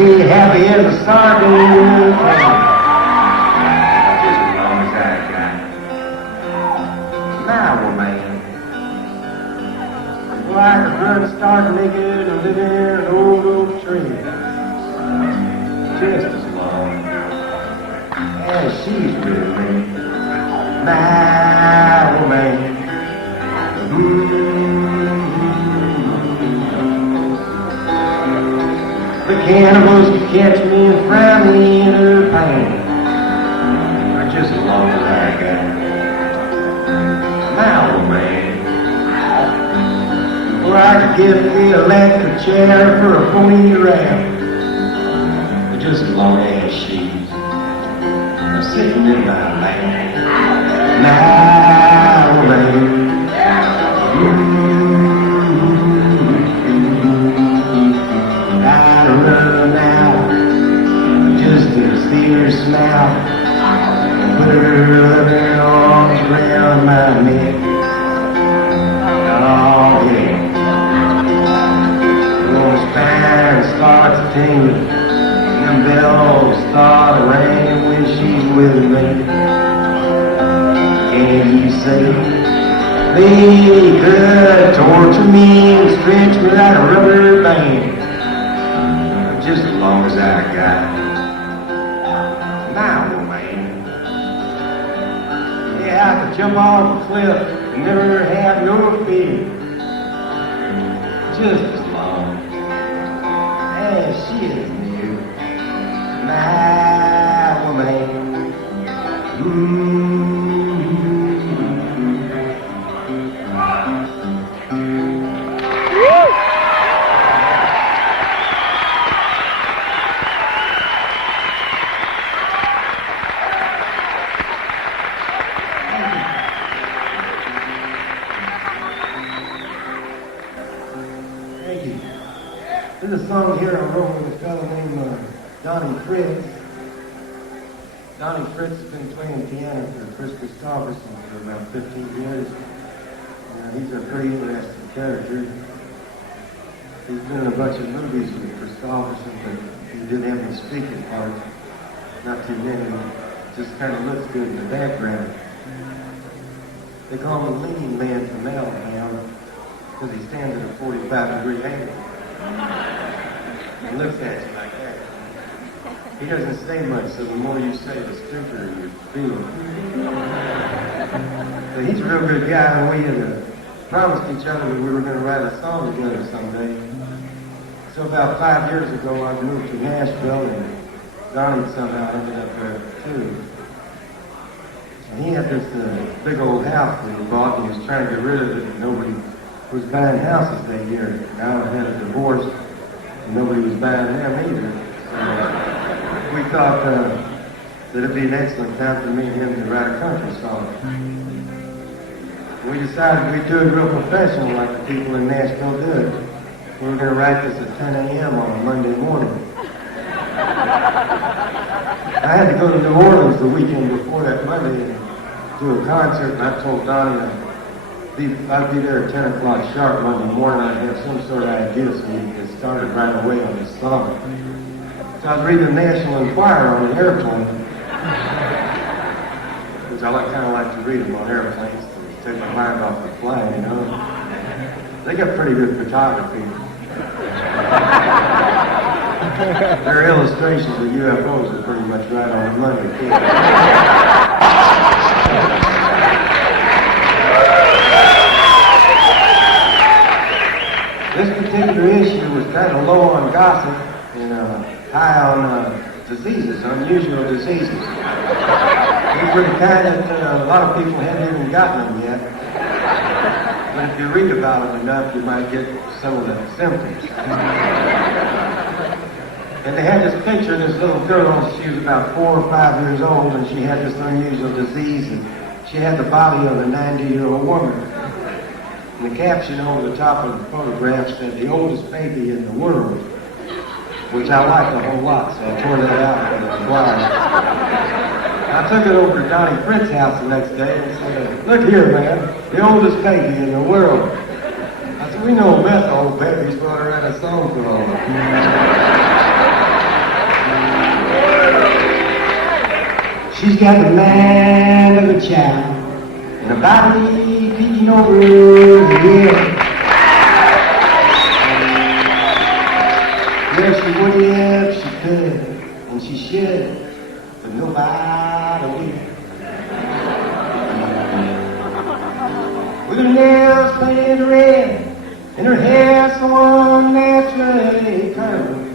be happy as a sardine can. Just as long as I got my woman. Why the birds start naked and living in an old oak tree. Just as long as she's with me. My woman. The cannibals could catch me and fry me in her pan. For just as long as I got my woman. Or I could get the electric chair for a pony rap. For just as long as she's sitting in my lap. My woman. I'd run out just to see her smile and put her loving arms around my neck. Oh yeah, those fires start to tingle and them bells start to ring when she's with me. And you say, they could torture me and stretch me like a rubber band. Just as long as I got my woman. Yeah, I could jump off a cliff and never have no fear. Just as long as she is near. My woman. There's a song here I wrote with a fellow named Donnie Fritz. Donnie Fritz has been playing piano for Chris Christopherson for about 15 years. He's a pretty interesting character. He's been in a bunch of movies with Christopherson, but he didn't have any speaking parts. Not too many. Just kind of looks good in the background. They call him the lean man from Alabama because he stands at a 45-degree angle. And looks at you like that. He doesn't say much, so the more you say, the stupider you feel. But he's a real good guy, and we had promised each other that we were going to write a song together someday. So about 5 years ago, I moved to Nashville, and Donnie somehow ended up there too. And he had this big old house that he bought, and he was trying to get rid of it, and nobody was buying houses that year. Now I had a divorce, and nobody was buying them either. So we thought that it'd be an excellent time for me and him to write a country song. We decided we'd do it real professional like the people in Nashville do it. We were going to write this at 10 a.m. on a Monday morning. I had to go to New Orleans the weekend before that Monday and do a concert, and I told Donnie I'd be there at 10 o'clock sharp Monday morning. I'd have some sort of idea so we could get started right away on this song. So I was reading the National Enquirer on an airplane, which I kind of like to read them on airplanes to take my mind off the plane, you know. They got pretty good photography. Their illustrations of UFOs are pretty much right on the money, too. This particular issue was kind of low on gossip and high on diseases, unusual diseases. These were the kind that a lot of people hadn't even gotten them yet. But if you read about them enough, you might get some of the symptoms. And they had this picture of this little girl. She was about 4 or 5 years old, and she had this unusual disease, and she had the body of a 90-year-old woman. And the caption over the top of the photograph said, "The oldest baby in the world," which I liked a whole lot, so I tore that out for the flyer. I took it over to Donnie Fritz's house the next day and said, "Look here, man, the oldest baby in the world." I said, "We know best old babies, so I write a song for all of them." She's got the man of a child and a body peeking over the hill. Yes, she would if she could, and she should, but nobody will. With her nails painted red and her hair so unnaturally curly.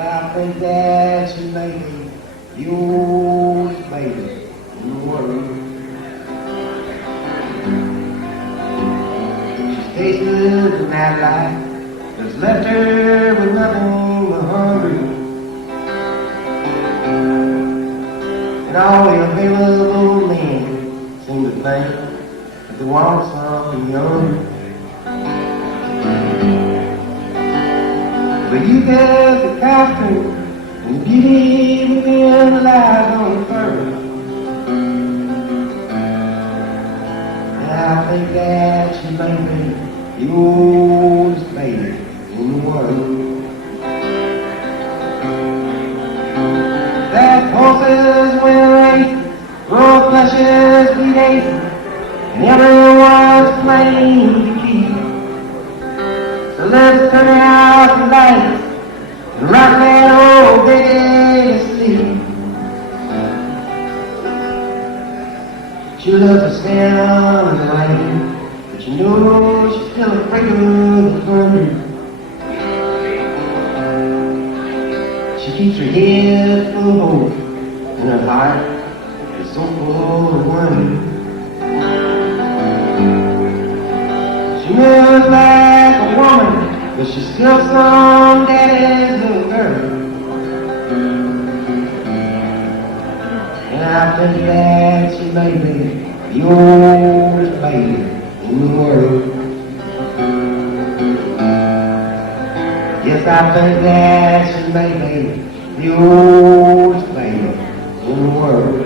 I think that she may be the oldest baby in the world. She's tasted the nightlife that's left her with nothing but hunger. And all the available men seem to think that they want something younger. But you get the costume and the beauty within the lies on the fur. And I think that she may be the oldest baby in the world. That horses win races, road flushes beat aces, and everyone's playing to keep. So let's turn out the lights and rock that old baby to sleep. She loves to stand on the lane, but you know she's still afraid of the thunder. She keeps her head full of hope, and her heart is so full of wonder. She moves like a woman, but she's still some daddy's little girl. And I think that she may be the oldest baby in the world. Yes, I think that she may be the oldest baby in the world.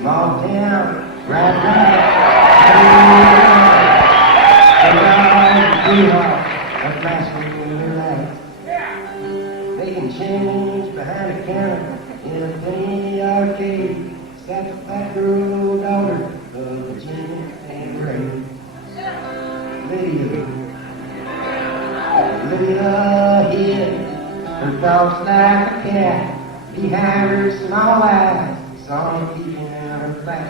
Small town, right of classroom lights. They can change behind a counter in a penny arcade. Sat the fat girl daughter of Virginia and Ray. Lydia hid her thoughts like a cat behind her small eyes. Saw her peeking out her back.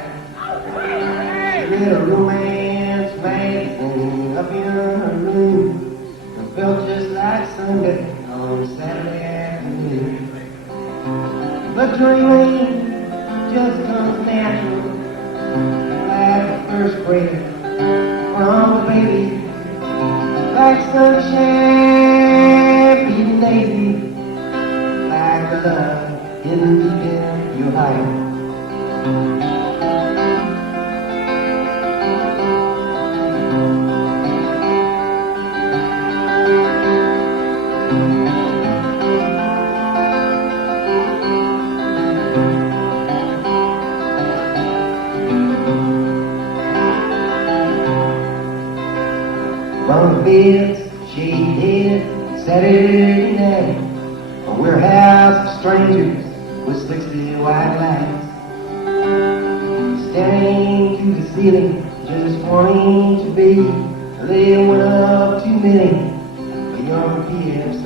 She read a romance magazine up in her room and felt just like Sunday on Saturday afternoon. But dreaming just comes natural, like the first breath from a baby, like sunshine beating daisy, like the love hidden deep in your heart. Bunk beds, shade-headed, Saturday night, a warehouse of strangers with 60 white lights, staring to the ceiling, just wanting to be. They went up too many, a young PFC.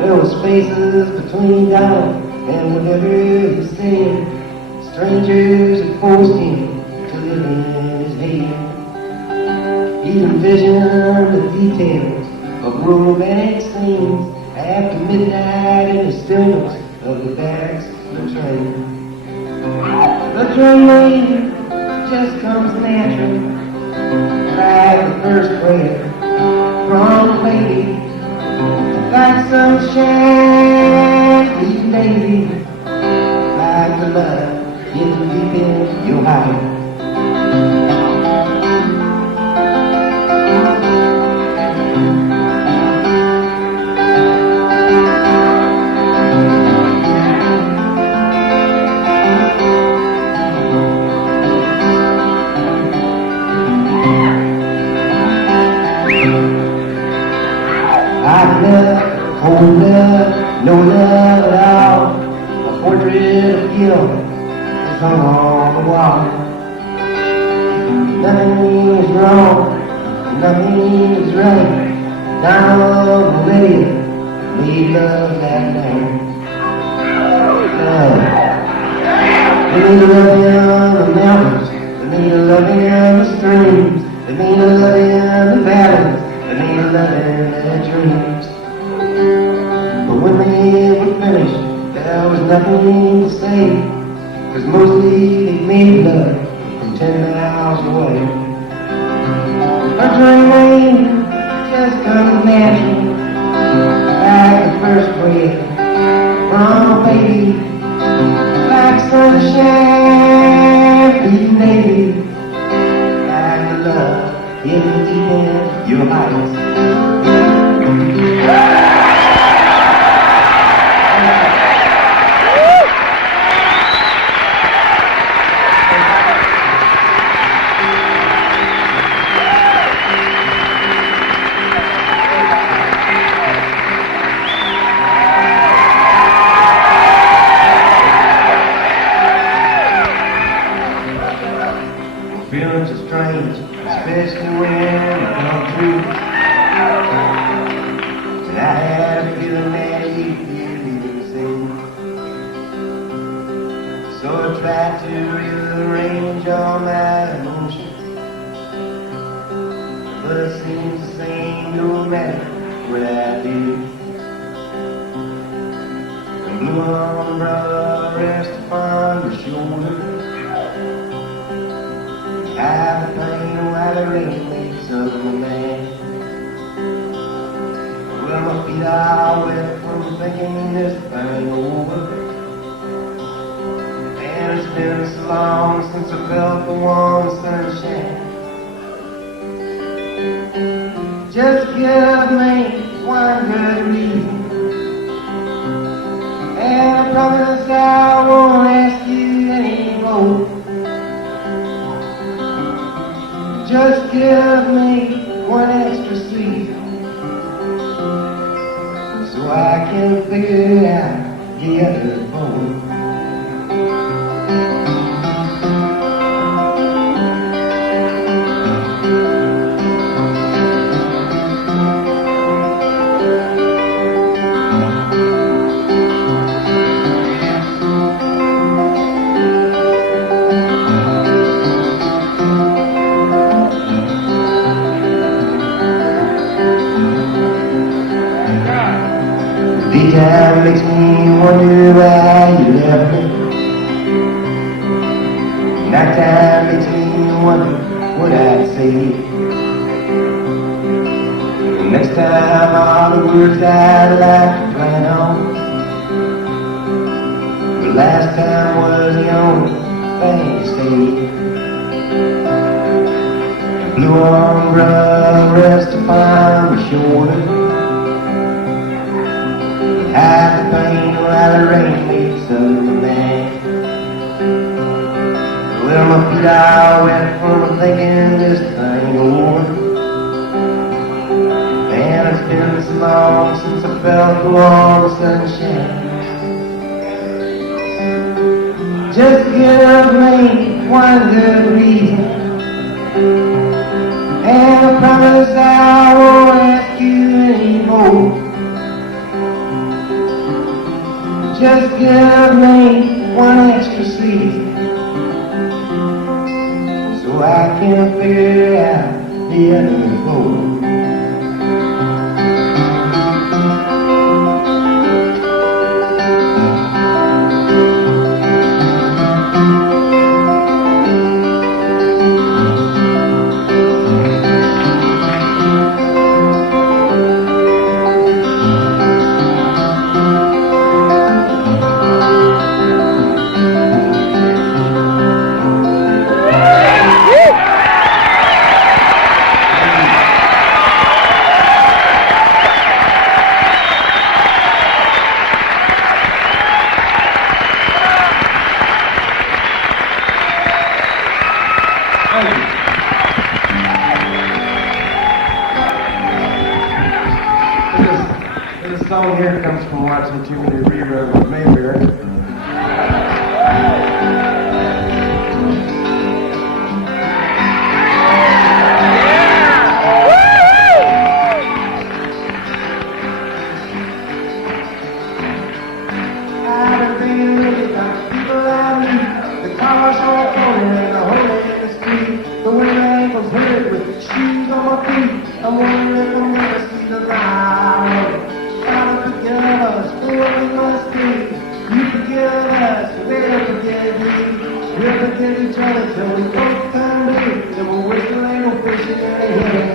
There were spaces between Donald and whatever he said. Strangers had forced him to live in his head. He envisioned the details of romantic scenes after midnight in the stillness of the backs of the train. The dream just comes natural, like the first breath from a baby, like sunshine each day, Oh, love, no love at all. A portrait of guilt is hung on the wall. Nothing is wrong, nothing is right. Donald and Lydia made love that night. They made love in the mountains, they made love in the streams, they made love in the valleys, they made love in their dreams. But when they were finished, there was nothing to say, 'cause mostly they made love from 10 miles away. A dream just comes natural, like the first breath from a baby, like sunshine for you, baby, like the love hidden deep in your eyes. Feelings are strange, especially when you come true. And I have a feeling that you feel even the same. So I try to rearrange all my emotions, but it seems the same no matter what I do. And blue umbrella rests upon your shoulder. I have a pain while the rain makes of the man. Well, my feet are wet from thinking this thing over. And it's been so long since I felt the warm sunshine. Just give me one good reason, and I promise I won't ask you anymore. Just give me one extra season, so I can figure out the other four. Daytime makes me wonder why you left me. Nighttime makes me wonder what I'd say. The next time all the words I'd like to plan on. The last time was the only thing to say. The blue umbrella rests upon my shoulder. Hide the pain while the rain makes of the man. Well, my feet are wet from thinking this thing over. And it's been so long since I felt the warm sunshine. Just give me one good reason, and I promise I won't ask you anymore. Just give me one extra season, so I can figure out the other four. song here comes from watching too many reruns of Mayfair. I've been looking at people I meet. The cars all floating and the hole in the street. But when my ankles hurt with the shoes on my feet, I'm wondering if I'm gonna see the light. Father, forgive us for what we must do. You forgive us, we'll forgive you. We'll forgive each other till we both come to. Then we'll whistle and we'll fish in the hill.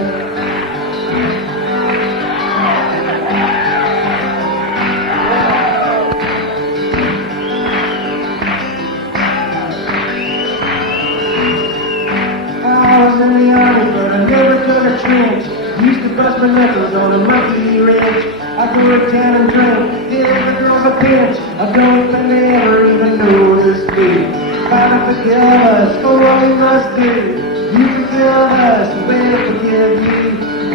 In the army, but I never took a trench. Used to bust my knuckles on a monkey wrench. I go to town and drink, give the girls a pinch. I don't think they ever even noticed me. Father, forgive us for what we must do. You forgive us, we'll forgive you.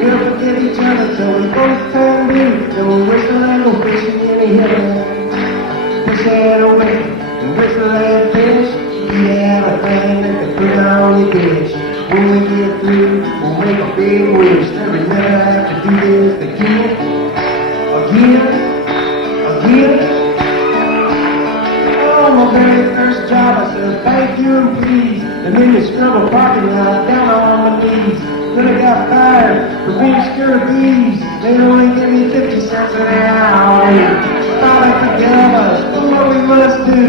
We'll forgive each other till we both turn blue. Then we'll whistle and go fishing in the hill. Fish and away, and whistle and fish. Yeah, the thing that can put on your dish. When we get through, we'll make a big wish that we never have to do this again. Oh, my very first job, I said, thank you and please. And then you scrub a parking lot down on my knees. Then I got fired for being scared of bees. They only give me 50 cents an hour. Father, forgive us for what we must do.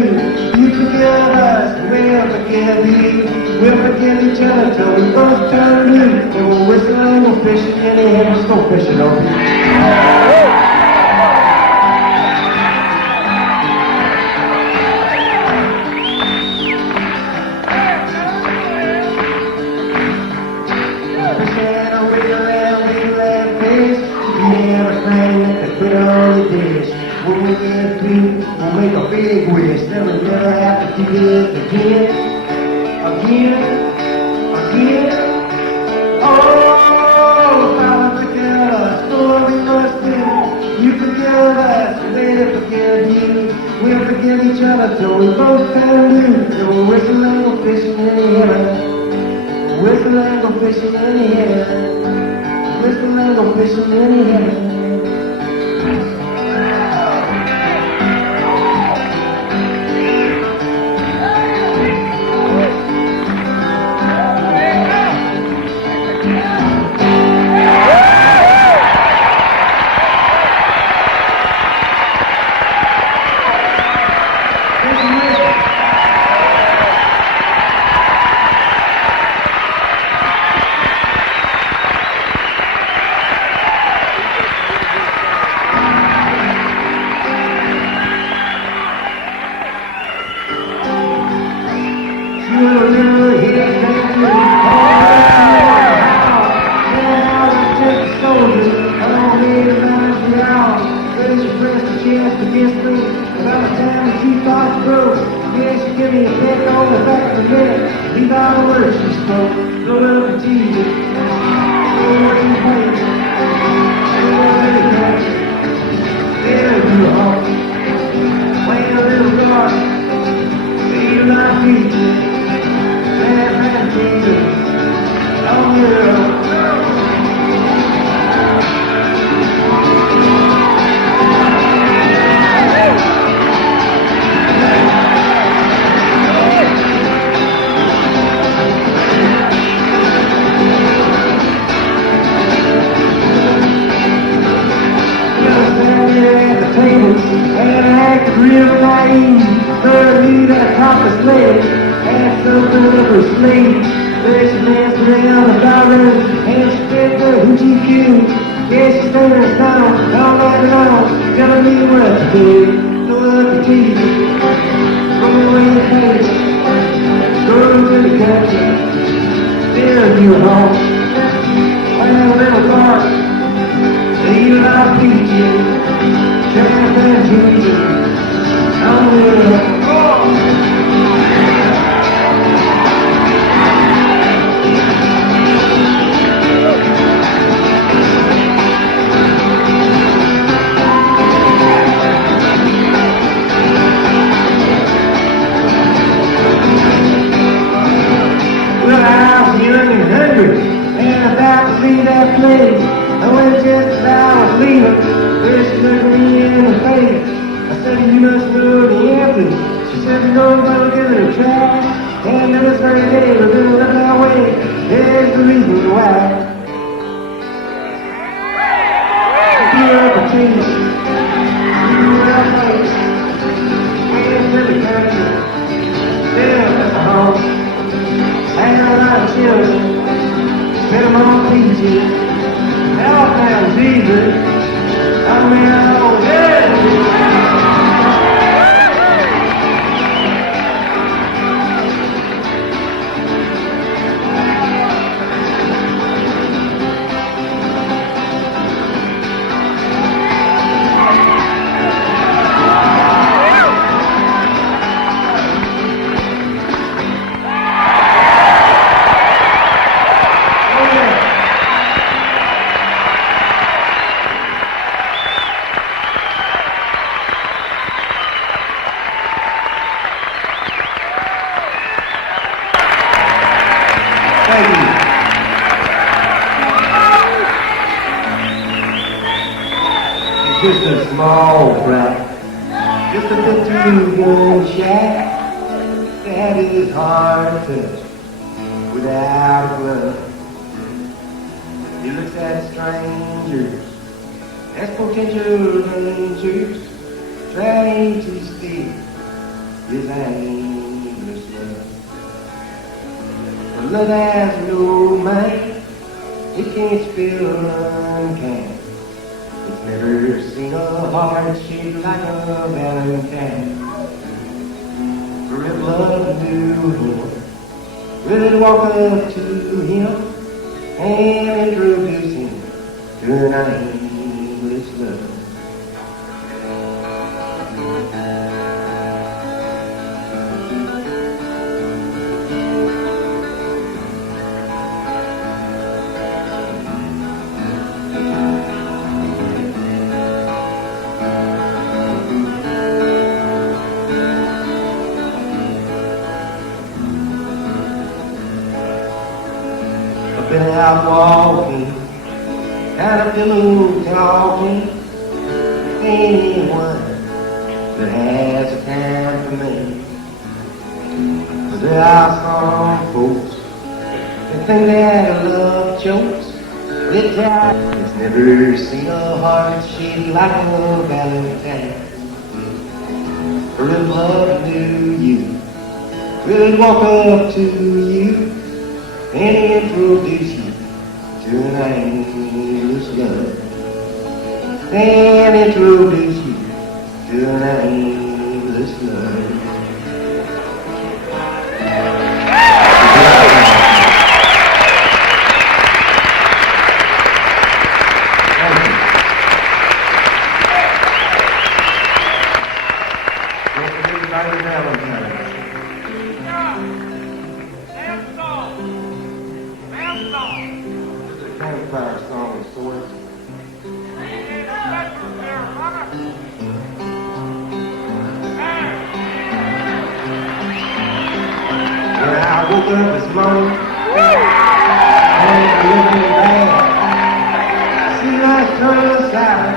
You forgive us, we'll forgive you. We'll forgive each other till we both turn blue. And we'll whistle and we'll fish in the hill. Let's go fishing over here. When we get through, we'll make a big wish that we never have to do this again. Oh, Father, forgive us for what we must do. You forgive us, we'll forgive you. We'll forgive each other till we both turn blue. And we'll whistle and go fishing in the hill. Whistle and go fishing in the hill. Whistle and go fishing in the hill. Bottomless Lake, and something of her sleep. There's a man's around the ballroom, and she did the hoochie coo. Yeah, she's standing down, all night long, telling me what to do. No other TV, go away the place, go to the country, still you home. Playing a little bar, see you like peaches, champagne juices. I'm with just as I was leaving, there she looked me in the face. I said, you must know the answer. She said, no, but I'll give it a try. And this very day, we're gonna look our way. There's the reason why. Be up a tree, you well place. Went to the country, still at the home. Had a lot of children, spent them on peaches. Now I found Jesus, I mean, yeah. Just a small crowd, just a bit too young shy, that is hard to touch without a glove. He looks at strangers as potential dangers, trying to steal his aimless love. But love has no mind, it can't spell unkind. Never seen a heart shaped like a Valentine. For if love knew him, will it walk up to him and introduce him to an aimless love? Been out walking, got a pillow talking, anyone that has a time for me. But there are some folks that think that love chokes. It's never seen a heart shaped like a Valentine. For if love knew you, will it walk up to you and introduce you to an aimless love? And introduce you to an aimless love. Campfire song of sorts. When I woke up this morning, and looking back, see my son side,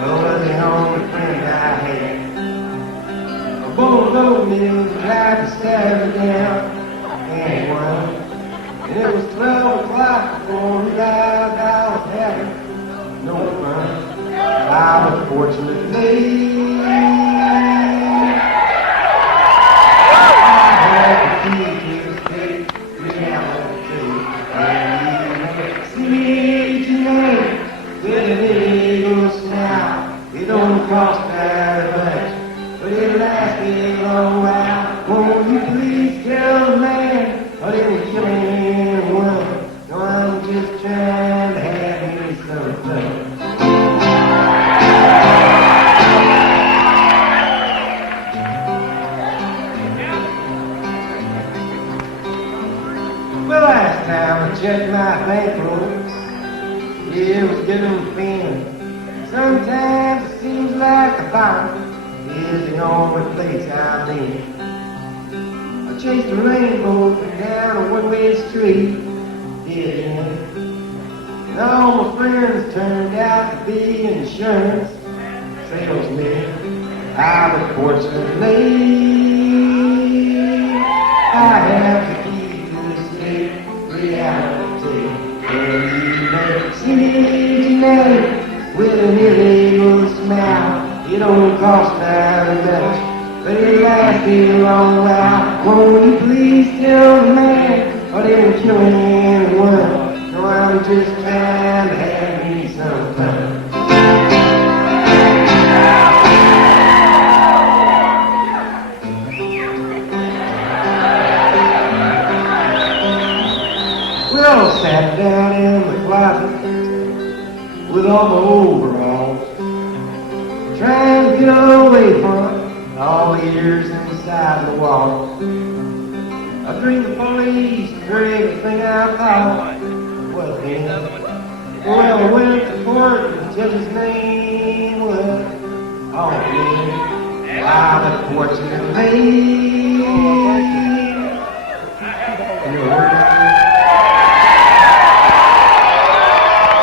was the only friend I had. A bowl of oatmeal tried to stab me down, and one. And it was 12 o'clock before we arrived. I was having no fun. I was fortunately I had the key to escape reality. And you see tonight with an eagle smile. It don't cost very much, but it lasted a long while. Won't you please tell the man? I didn't kill anyone. No, I'm just trying to have me some fun. Well, last time I checked my bankrolls, it was getting thin. Sometimes it seems like the bottom is the only place I've been. Chased a rainbow down a one-way street, yeah. And All my friends turned out to be insurance salesmen out of Portsmouth Lake. I have the key to escape reality. And you may see me tonight with an illegal smile. It don't cost very much, but it lasts me a long while. Won't you please tell the man I didn't kill anyone? No, I'm just trying to have me some fun. Well, I sat down in the closet with all my overalls, trying to get away from all the years inside the walls. I dreamed the police heard everything I thought. Well, then, well, I went to court and the judge's name was out of Portsmouth Lake. You know what?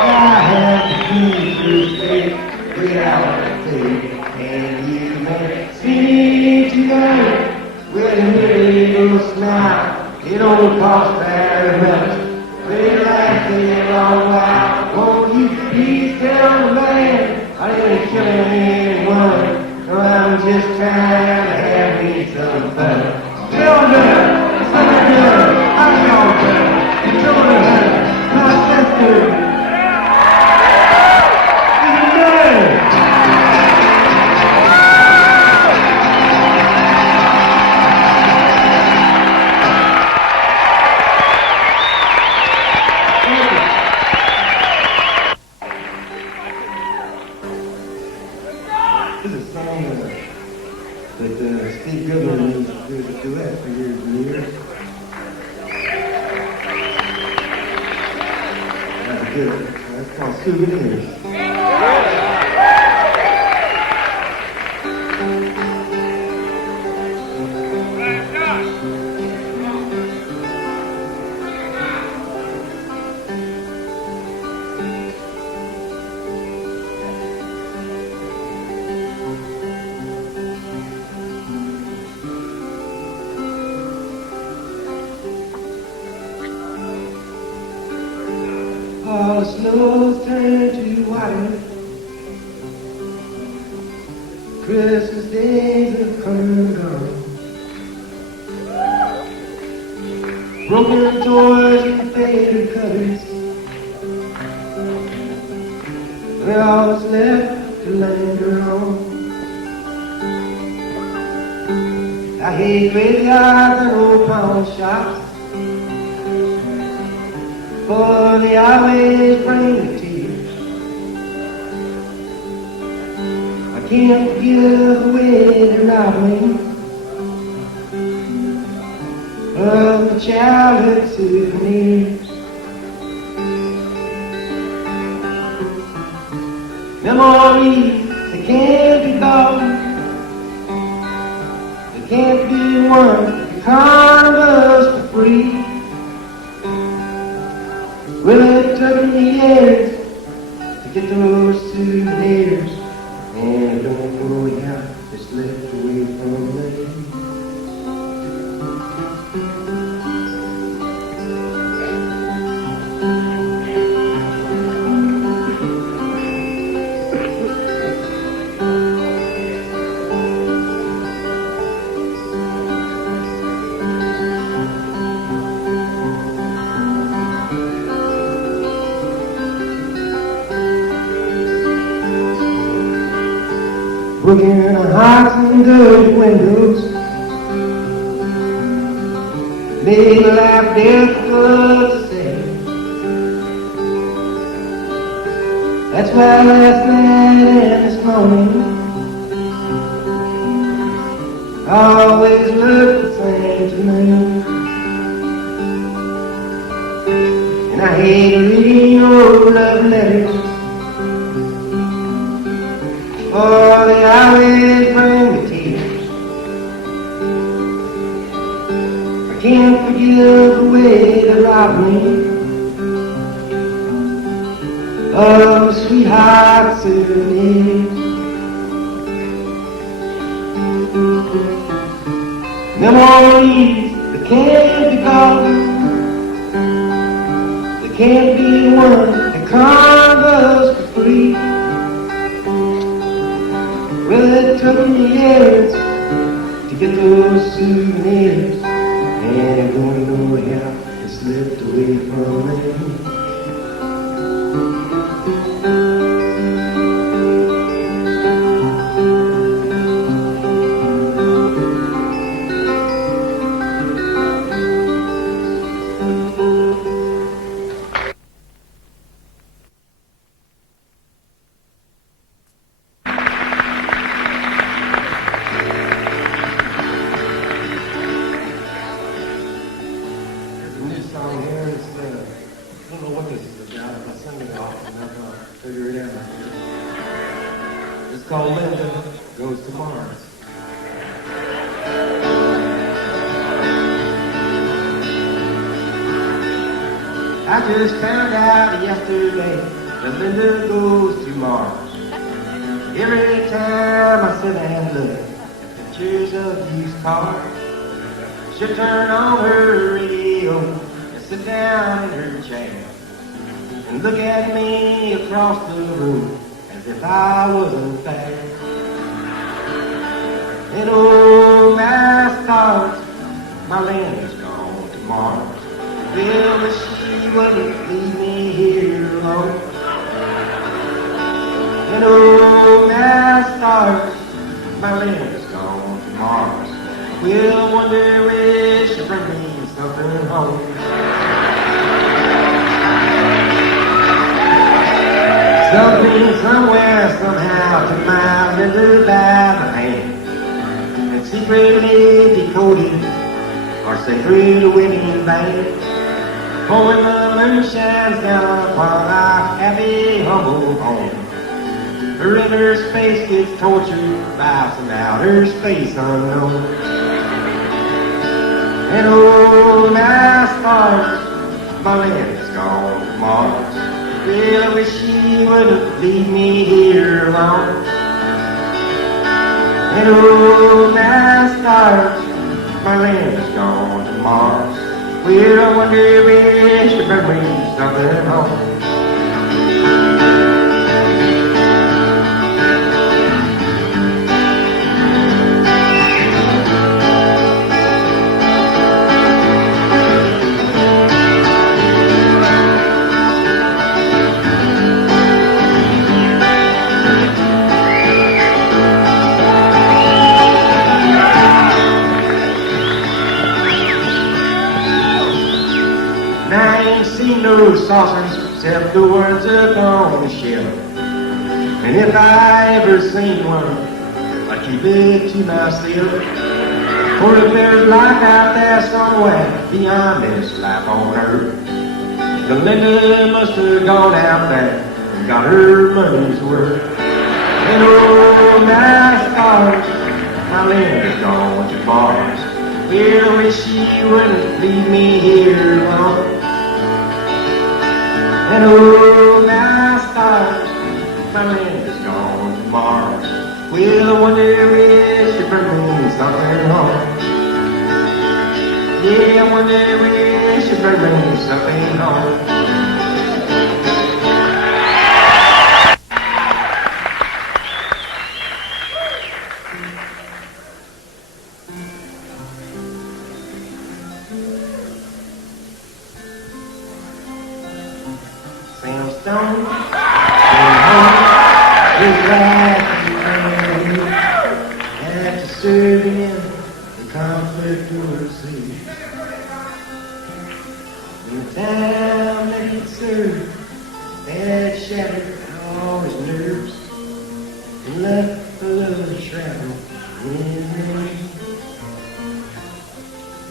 I had the key to escape reality, and you may see me tonight with an illegal smile. It don't cost very much, but it lasts a long while. Won't you please tell the man I didn't kill anyone? No, I'm just trying to have me some fun. Children, children, I'm children, children, my sister. This is a song that Steve Goodman used to do a duet for years and years. That's good. That's called Souvenirs. All the snows turn to white. Christmas days have come and gone. Broken toys and faded colors. And all that's left to linger on. I hate graveyards and old pawn shops, for they always bring the tears. I can't forgive the way they robbed me of the childhood souvenirs. Memories that can't be bought, they can't be won. You can't of us for free. Well, it took me years to get those souvenirs, and I don't know how they slipped away from me. Broken hearts and dirty windows made life difficult to say. That's why last night and this morning always look the same to me. And I hate reading old love letters, for they always bring me tears. I can't forgive the way they robbed me of sweetheart souvenirs. Memories that can't be bought, that can't be won, that come us for free. Well, it took me years to get those souvenirs, and I don't know how it slipped away from me. I just found out yesterday that Linda goes to Mars. Every time I sit and look at pictures of used cars, she'll turn on her radio and sit down in her chair and look at me across the room as if I wasn't there. And oh, my stars, my Linda's gone to Mars. Well, she wouldn't leave me here alone. And oh, my stars, my Linda's gone to Mars. Well, I wonder if she'll bring me something home. Something, somewhere, somehow, to my Linda by the hand, and secretly decoded our sacred wedding band. Oh, when the moon shines down upon our happy, humble home, her inner space gets tortured by some outer space unknown. And oh, my stars, my Linda's gone to Mars. Well, I wish she wouldn't leave me here alone. And oh, my stars, my Linda's gone to Mars. Well, I wonder if she'll bring me something home. No saucers except the words up on the shelf. And if I ever seen one, I'd keep it to myself. For if there's life out there somewhere beyond this life on earth, then Linda must have gone out there and got her money's worth. And oh, my stars, my Linda's gone to Mars. Well, I wish she wouldn't leave me here alone. And oh, my stars, my Linda's gone to Mars. Well, I wonder if she'll bring me something home. Yeah, I wonder if she'll bring me something home. After serving the conflict overseas, in the time that he'd served, had shattered all his nerves and left a little shrapnel in me.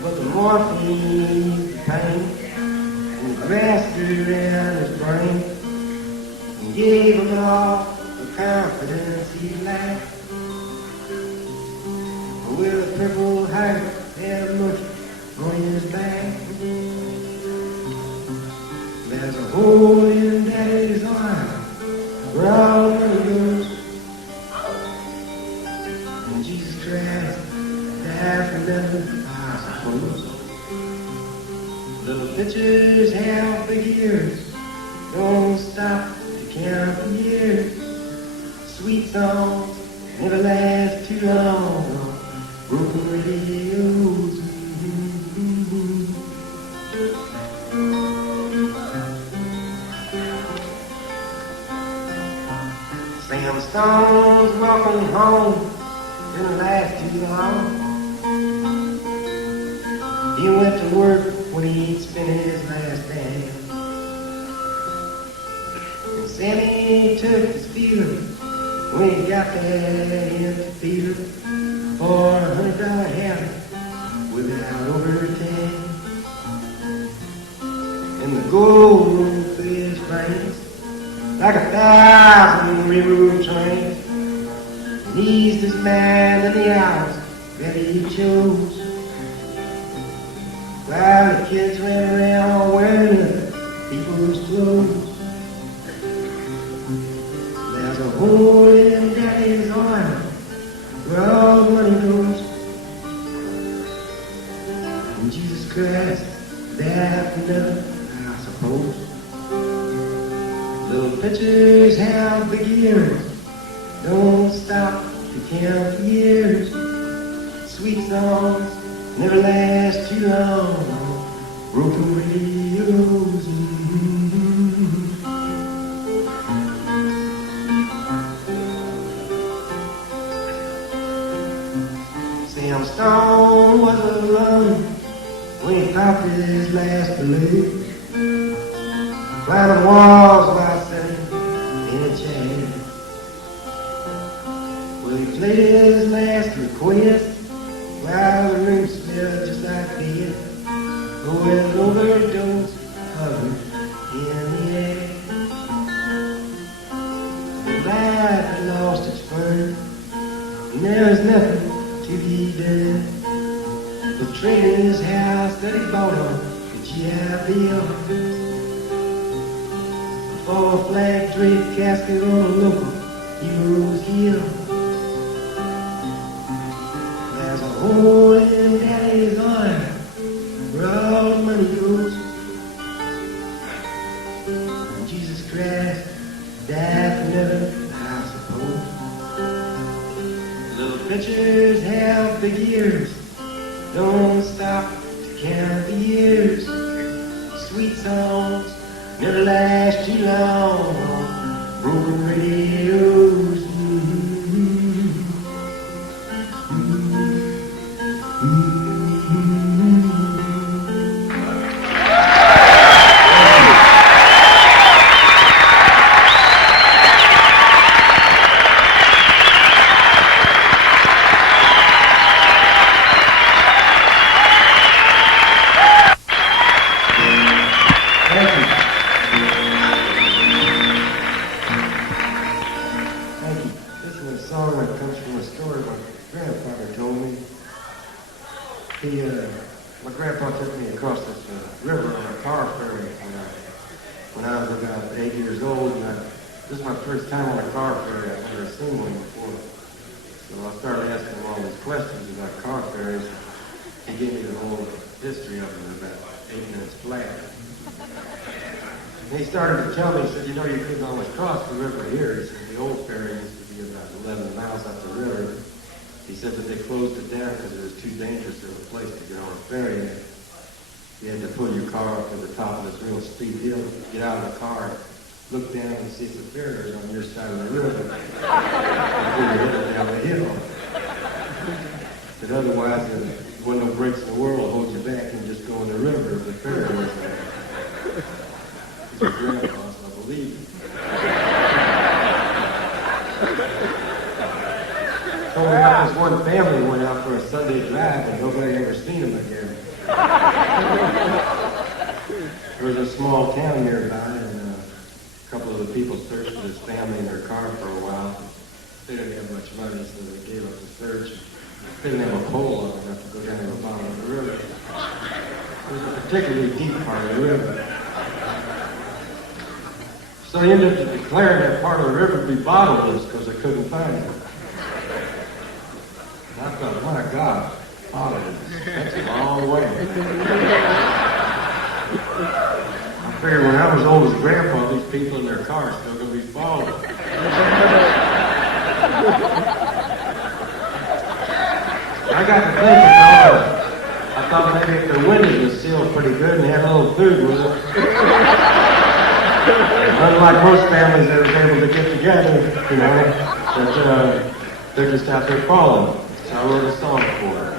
But the morphine, the pain, and grasped around his brain and gave him all the confidence he lacked. With a purple heart and a mush on his back, there's a hole in Daddy's arm where all the money goes. And Jesus Christ died for nothing, I suppose. Little pitchers have big ears, don't stop to count the years. Sweet songs never last too long, broken radios. Sam Stone's walking home, didn't last too long. He went to work when he'd spent his last dime. And Sammy took his feeling when he got that empty feeling for $100 habit without overtime. And the goldfish banks like 1,000 railroad trains. And he's this man in the hours that he chose. While the kids ran around wearing other people's clothes. There's a hole in Daddy's arm where all the money goes. And Jesus Christ died for nothing, I suppose. Little pitchers have big ears, don't stop to count the years. Sweet songs never last too long, broken radios. Sam Stone was alone when he popped his last balloon. Climbing walls while sitting in a chair. Well, he played his last request while the room smelled just like beer. Oh, an overdose hovered in the air. The life had lost its fun, and there was nothing to be done. The trader's house that he bought on the GI Bill. A four-flag draped casket on a local hero's hill. There's a hole in Daddy's arm where all the money goes. And Jesus Christ died for nothing, I suppose. Little pitchers have big ears, don't stop to count the years. Sweet songs never last too long, broken radios. My grandpa took me across this river on a car ferry when I was about 8 years old, and this is my first time on a car ferry. I've never seen one before. So I started asking him all these questions about car ferries. He gave me the whole history of them in about 8 minutes flat. And he started to tell me, he said, you know, you couldn't always cross the river here. He said, the old ferry used to be about 11 miles up the river. He said that they closed it down because it was too dangerous of a place to get on a ferry. You had to pull your car up to the top of this real steep hill, get out of the car, look down and see if the ferry was on your side of the river before you headed down the hill. But otherwise, there wasn't no brakes in the world to hold you back and just go in the river if the ferry wasn't there. It's your grandpa, so I believe it. Told me about this one family went out for a Sunday drive and nobody ever seen them again. There was a small town nearby, and a couple of the people searched for this family in their car for a while. They didn't have much money, so they gave up the search. They didn't have a pole long enough to go down to the bottom of the river. It was a particularly deep part of the river. So they ended up declaring that part of the river to be bottomless because they couldn't find it. And I thought, my God, bottomless, that's a long way. I figured when I was old as Grandpa, these people in their cars still going to be falling. I got to thinking, I thought maybe if their windows was sealed pretty good and they had a little food with it. Unlike most families that was able to get together, you know, that they're just out there falling. So I wrote a song for it.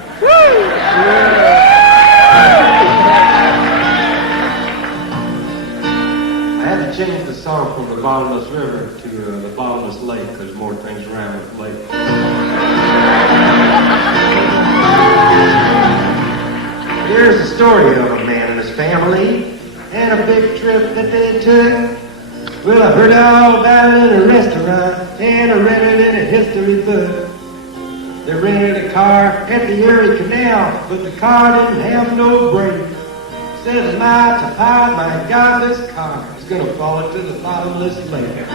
I had to change the song from the Bottomless River to the Bottomless Lake because there's more things around with the lake. Here's the story of a man and his family and a big trip that they took. Well, I heard all about it in a restaurant and I read it in a history book. They rented a car at the Erie Canal, but the car didn't have no brakes. Says my to pie, my God, this car is gonna fall into the bottomless lake.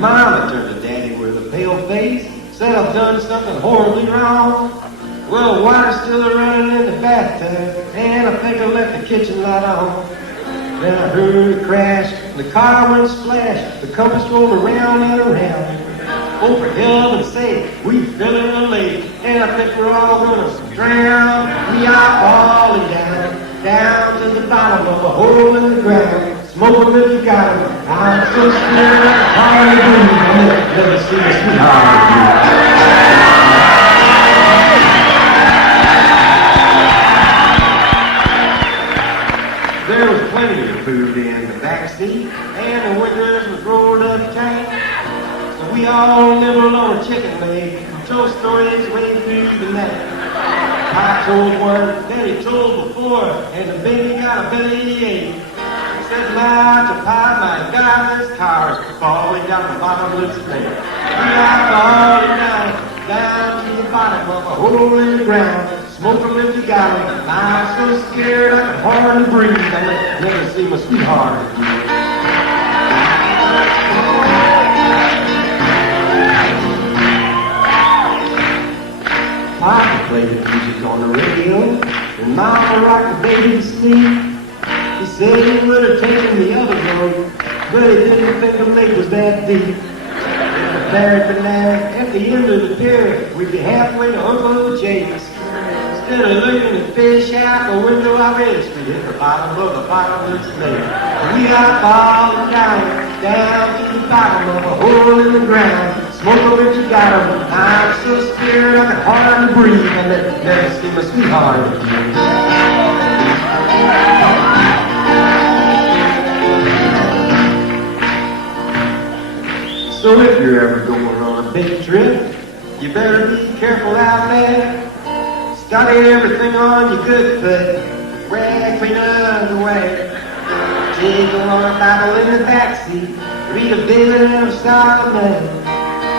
Mama turned to Daddy with a pale face, said I've done something horribly wrong. Well, the water's still running in the bathtub, and I think I left the kitchen light on. Then I heard a crash, and the car went splash, the compass rolled around and around. Oh, for heaven's sake, we fell in the lake, and I think we're all gonna drown. We are falling down, down to the bottom of a hole in the ground. Smoke 'em if you got 'em. I'm so scared I can hardly breathe. I'll never see a sweetheart again. There was plenty of food in the backseat, and the windows was rolled up tight. So we all nibbled on a chicken leg and told stories way through the night. I told one, then he told before, and the baby got a bellyache. Said my to pie, my God, this car's falling down the bottomless lake. We are falling down, down to the bottom of a hole in the ground. Smoke 'em if you got 'em. I'm so scared I can hardly breathe. I'll never see my sweetheart again. Papa played the music on the radio, and Mama rocked the baby to sleep. He said he would have taken the other road, but he didn't think the lake was that deep. If the ferry could land at the end of the pier, we'd be halfway to Uncle Jake's. Instead of looking at fish out the window of his street at the bottom of the bottomless lake. We are falling down, down to the bottom of a hole in the ground. Smoke 'em if you got 'em. I'm so scared I can hardly breathe. I'll never see my sweetheart again. So if you're ever going on a big trip, you better be careful out there. Study everything on your good foot. Wear clean underwear. Take a water bottle in the backseat. Read a bit of Solomon.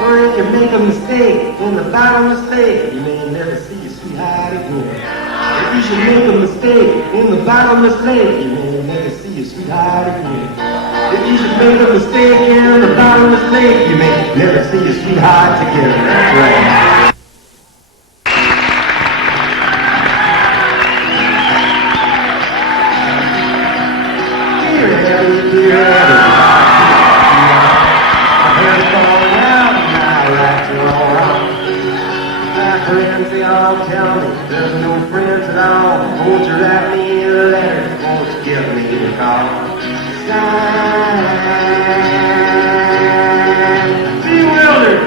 Or if you make a mistake in the bottomless lake, you may never see your sweetheart again. If you should make a mistake in the bottomless lake, you may never see your sweetheart again. If you should make a mistake in the bottomless lake, you may never see your sweetheart again. That's right. Dear Abby, my hair's falling out and my rights are all wrong. My friends, they all tell me there's no friends at all. Won't you write me a letter? Won't you give me a call? Bewildered.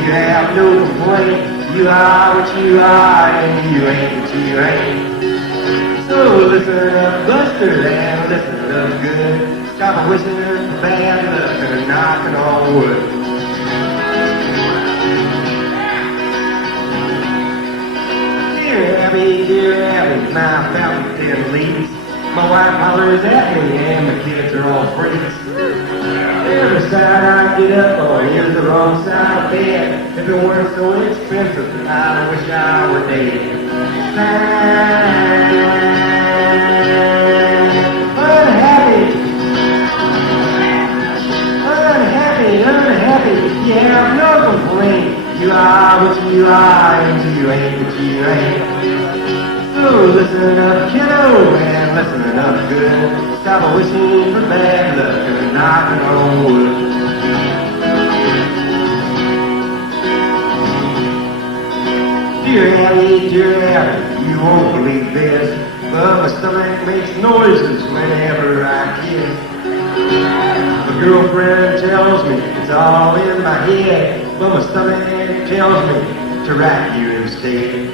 You have no complaint. You are what you are, and you ain't what you ain't. So listen up, Buster, and listen up good. Stop wishing for bad luck and knocking on wood. Dear Abby, my fountain pen leaks. My wife hollers at me, and my kids are all freaks. Every side I get up on is the wrong side of bed. If it weren't so expensive, I wish I were dead. Unhappy, you have no complaint. You are what you are, and you ain't what you ain't. So listen up, kiddo, and listen up good. Stop wishing for bad luck and knocking on wood. Dear Abby, you won't believe this, but my stomach makes noises whenever I kiss. My girlfriend tells me it's all in my head, but my stomach tells me to write you instead.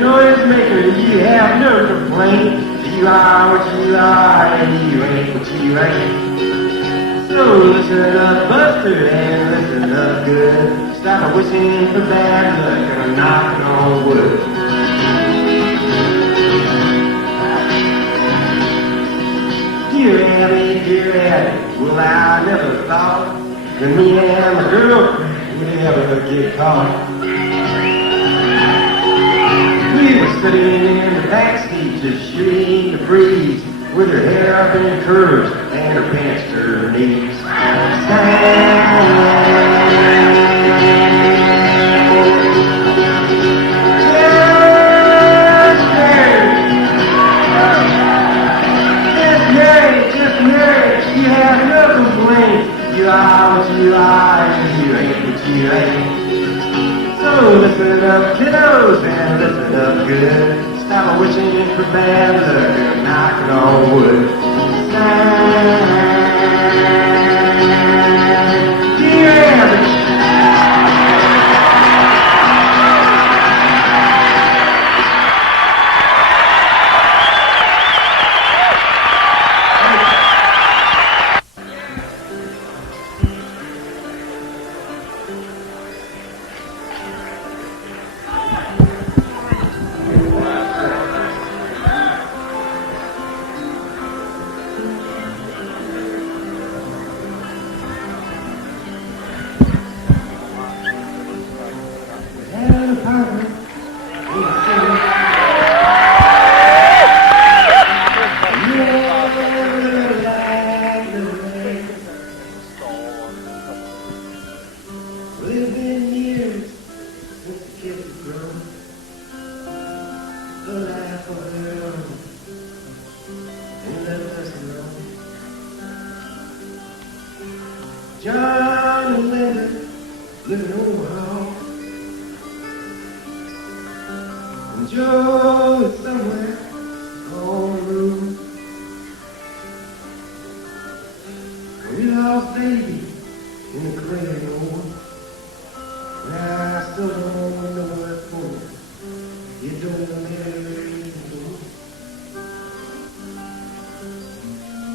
Noise maker, you have no complaint. You are what you are, and you ain't what you ain't. So listen up, Buster, and listen up good. Stop wishing for bad luck and knocking on wood. Dear Abby, well I never thought that me and my girlfriend would ever get caught. We were sitting in the backseat just shooting the breeze, with her hair up in curves and her pants to her knees. Just married, you have no complaint. You are what you are, and you ain't what you ain't. So listen up, kiddos, and listen up good. Stop wishing for bad luck and knocking on wood. Dear Abby. John and Linda living Omaha, and Joe is somewhere on the road. We lost baby in the cradle, and I still don't know what for. You don't know where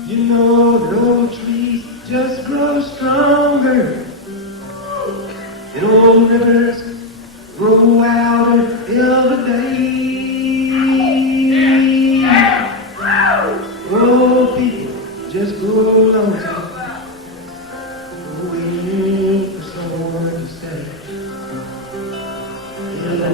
you know the old trees just grow stronger, and old rivers grow wilder every day. Old people just grow lonesome, waiting for someone to say, hello,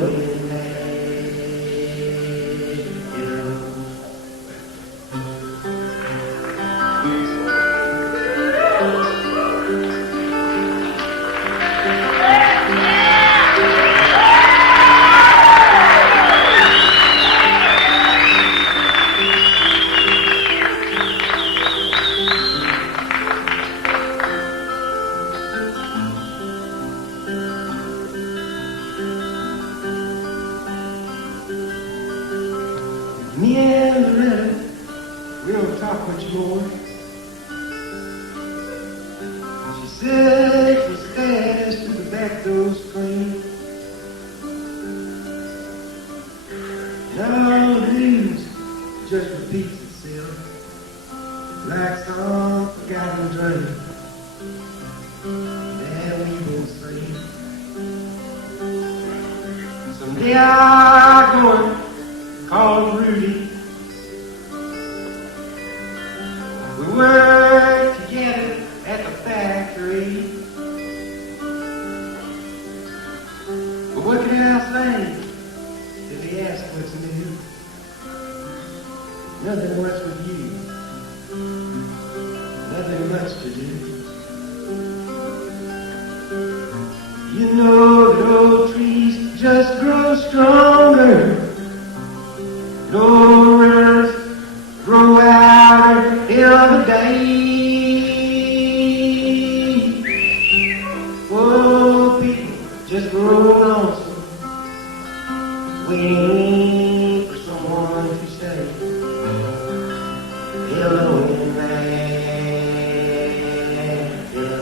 me and Loretta, we don't talk much more. She said it was fast to the back door screen. And all the news just repeats itself like some forgotten dream that we both sleep. Someday I'll going, called Rudy. We worked together at the factory. But what can I say if he asks what's new? Nothing much with you. Nothing much to do. You know that old trees just grow stronger. And old rivers grow out every day. Oh, people just grow lonesome, waiting for someone to say hello in there, hello.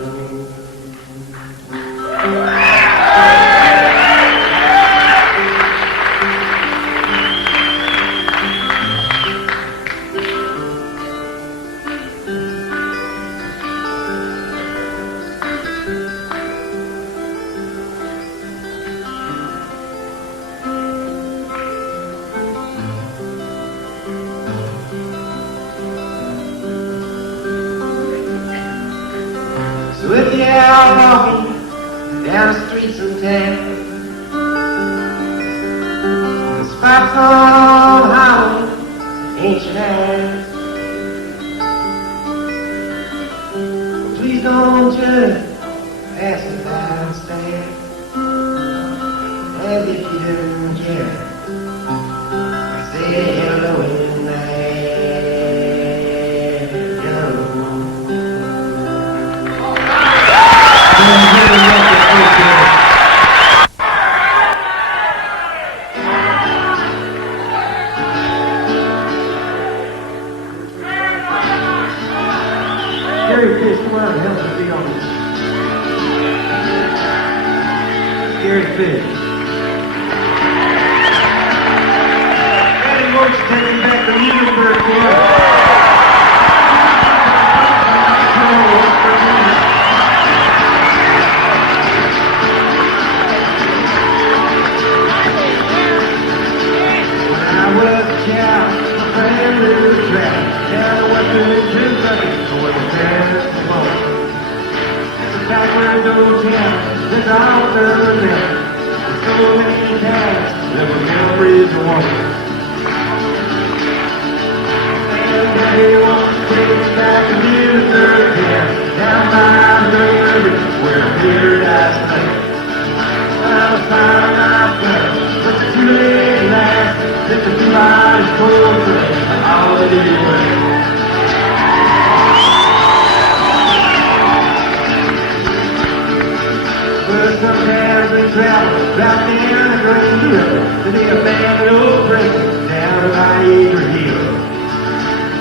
So if you're out walking down the streets of town, the spots on hollow ancient house, please don't just pass it by and stand as if you didn't care. Say hello in there, hello. Scary fish, come on, help us be on this. Scary fish. Daddy, won't you take me back to Muhlenberg, boy? When I was a child, my friend lived a trap down the western Kentucky, where the parents were born. It's a backward old town that's all done now. So many times that my memories are one. And Daddy wants to take me back to Muhlenberg, down by the river where paradise lay. I was finding myself, but it's too late last. It's a somebody's cold train all the way. Well, sometimes we travel right down the great hill to the abandoned old prison down by Eager Hill.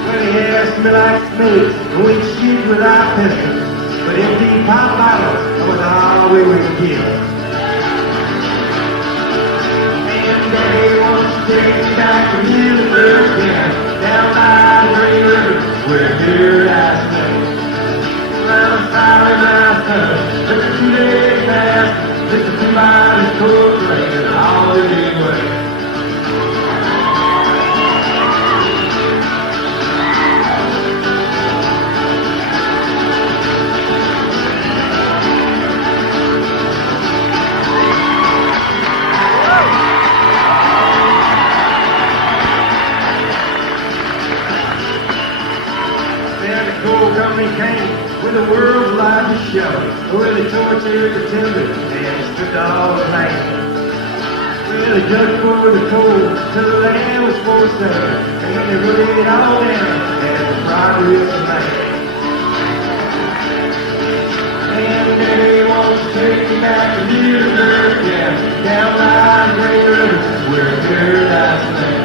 Well, the air smelled like snakes and we'd shoot with our pistols, but empty pop bottles was all we would kill. Daddy wants to take me back to Muhlenberg, down by the Green River, where paradise lay. Well, I'm sorry, my son, but it's too late fast. Listen to somebody's cold train all the way. Company came with the world's largest show, where they tortured the timber and stripped all the land. Well, they dug for the coal till the land was for sale, and then they put it all down as the progress of man. And Daddy wants to take me back to Muhlenberg, down by the Great River, where paradise lay.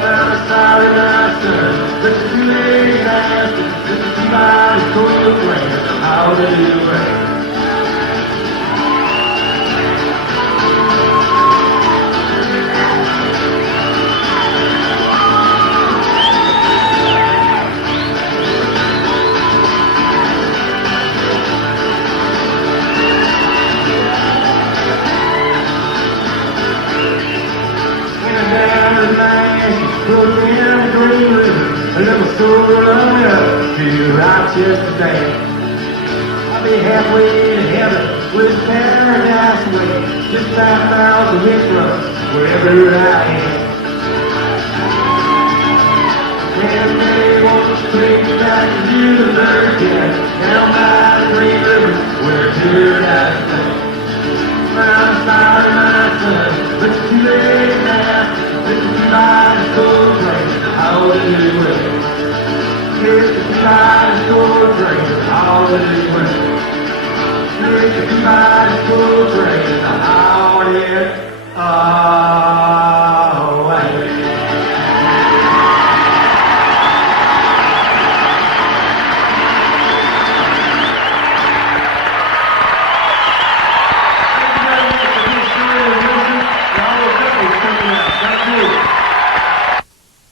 Well, I'm sorry, my son, but it's too late last. Somebody's cold train all the way. run up to Rochester Bay. I'll be halfway to heaven with paradise away, just 5 miles away from wherever I am. And they won't take me back to Newburgh yet, down by the Green River where paradise lay. I'm sorry, my son, but it's too late now. Listen to my soul train, all the new way. Listen to my soul train, all the new way. Listen to my soul train.